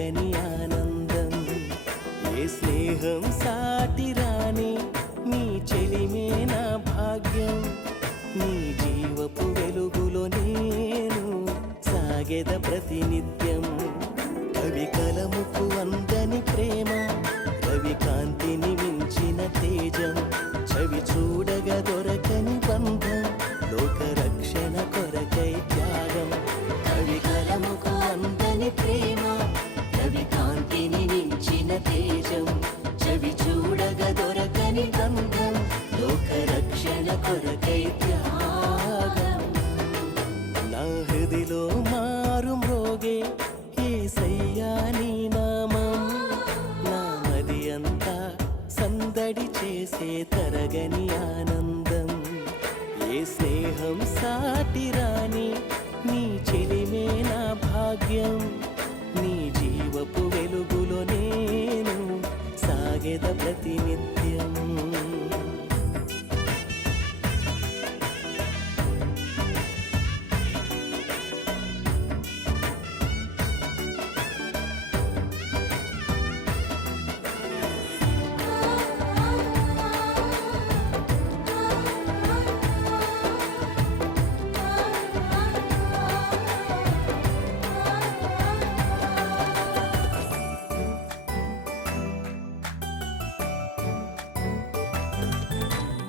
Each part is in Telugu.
తరగని ఆనందం. ఏ స్నేహం సాటి రాని నీ చెలిమే నా భాగ్యం. నీ జీవపు వెలుగులో నేను సాగెద ప్రతినిత్యం. కవి కలముకు అందని ప్రేమ రవి కాంతిని మించిన తేజం. చవి చూడగా దొరకని బంధం లోకర ప్రతినిత్యం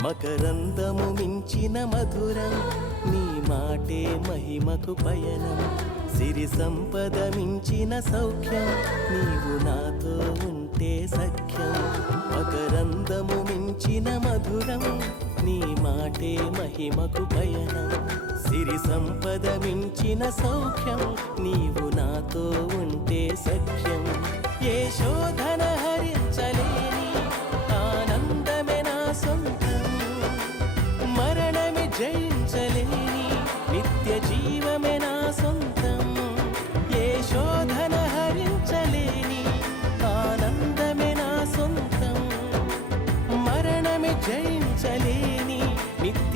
మకరందము మించిన మధురం. నీ మాటే మహిమకు పయనం. సిరి సంపద మించిన సౌఖ్యం. నీవు నాతో ఉంటే సఖ్యం. మకరందము మించిన మధురం. నీ మాటే మహిమకు పయనం. సిరి సంపద మించిన సౌఖ్యం. నీవు నాతో ఉంటే సఖ్యం. ఏ శోధన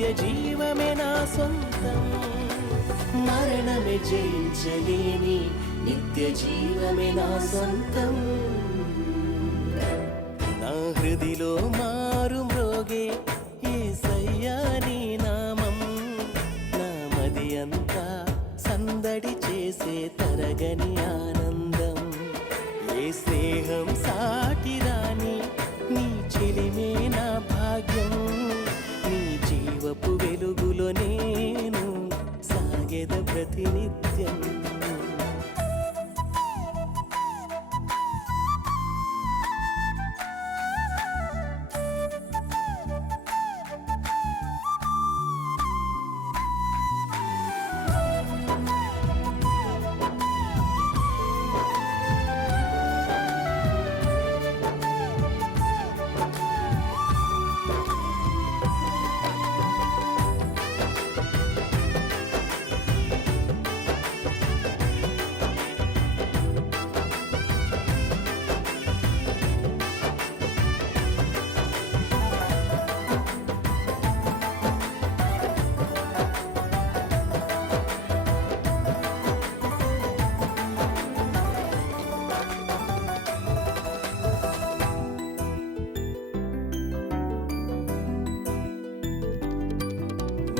నిత్య జీవమే నా సొంతం. మరణమే జయించలేని నిత్య జీవమే నా సొంతం. నా హృదిలో మా జీవపు వెలుగులో నేను సాగేద ప్రతినిత్యం.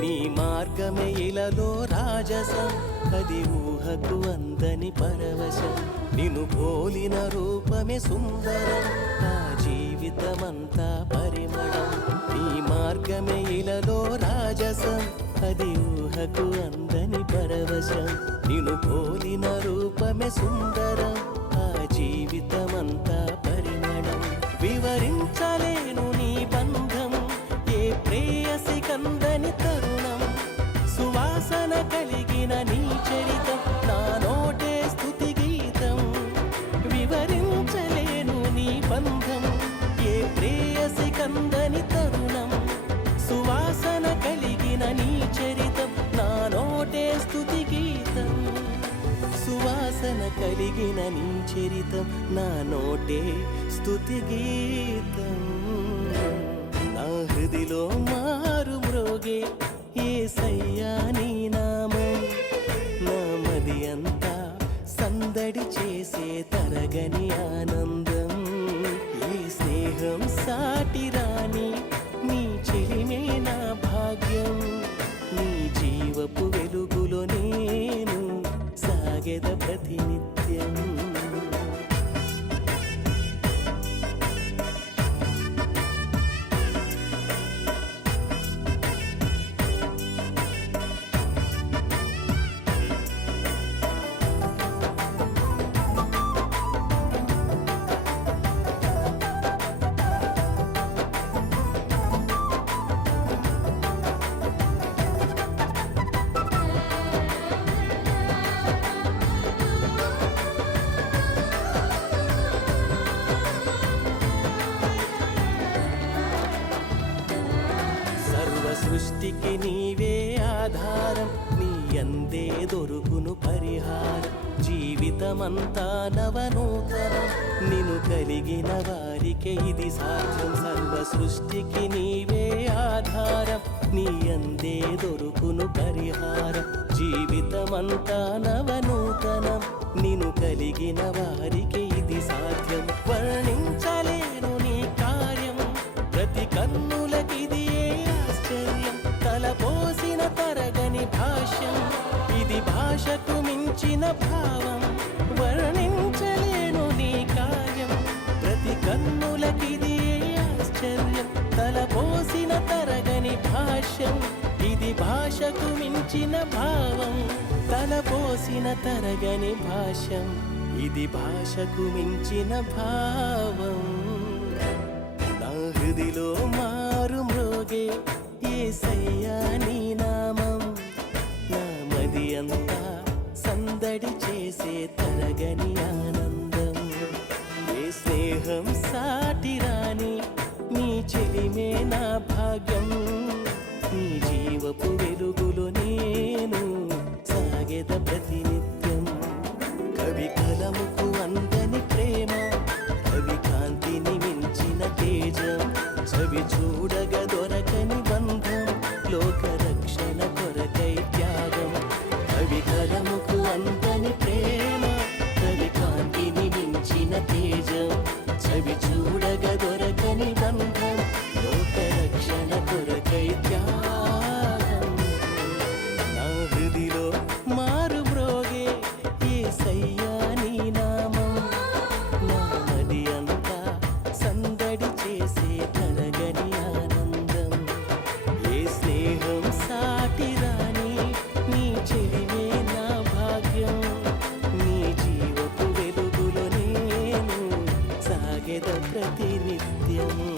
నీ మార్గమే ఇలలో రాజసం. అది ఊహకు అందని పరవశం. నిను పోలిన రూపమే సుందరం. నా జీవితమంతా పరిమళం. నీ మార్గమే ఇలలో రాజసం. అది ఊహకు అందని పరవశం. నిను పోలిన రూపమే సుందరం. ఆ జీవితమంతా పరిమళం. వివరించలేను నీ బంధం. ఏ ప్రేయసి కందని స్తుతి గీతం. సువాసన కలిగిన నీ చరితం నా నోటే స్తుతి గీతం. నా హృదిలో మారు మ్రోగే ఏసయ్యా నీ నామం. నా మది అంతా సందడి చేసే తరగని ఆనందం. ఈ స్నేహం సాటి రాని నీ చెలిమే నా భాగ్యం. జీవపు వెలుగులో నేను సాగెద ప్రతినిత్యం నీవే ఆధారం నీ అందే దొరుకును పరిహారం. జీవితమంతా నవనూతనం నిను కలిగిన వారికే ఇది సాధ్యం. సర్వ సృష్టికి నీవే ఆధారం నీ అందే దొరుకును పరిహారం. జీవితమంతా నవనూతనం నిను కలిగిన వారికి ఇది సాధ్యం. వర్ణించలేను నీ కార్యం ప్రతి కన్నులకిది భాషకు మించిన భావం వర్ణించలేను నీ కాయం ప్రతి కన్నులకిది ఆశ్చర్యం? తలపోసిన తరగని భాష్యం. ఇది భాషకు మించిన భావం తలపోసిన తరగని భాష్యం. ఇది భాషకు మించిన భావం. నా భాగ్యం. నీ జీవపు వెలుగులు నేను సాగేద ప్రతినిత్యం. కవి కలముకు అందని ప్రేమ కవి కాంతిని మించిన తేజం. చవి చూడగ దొరకని బంధం లోక రక్షణ కొరకై త్యాగం. కవి కలముకు అందని ప్రేమ కవి కాంతిని మించిన తేజం. చవి చూడగ ప్రతి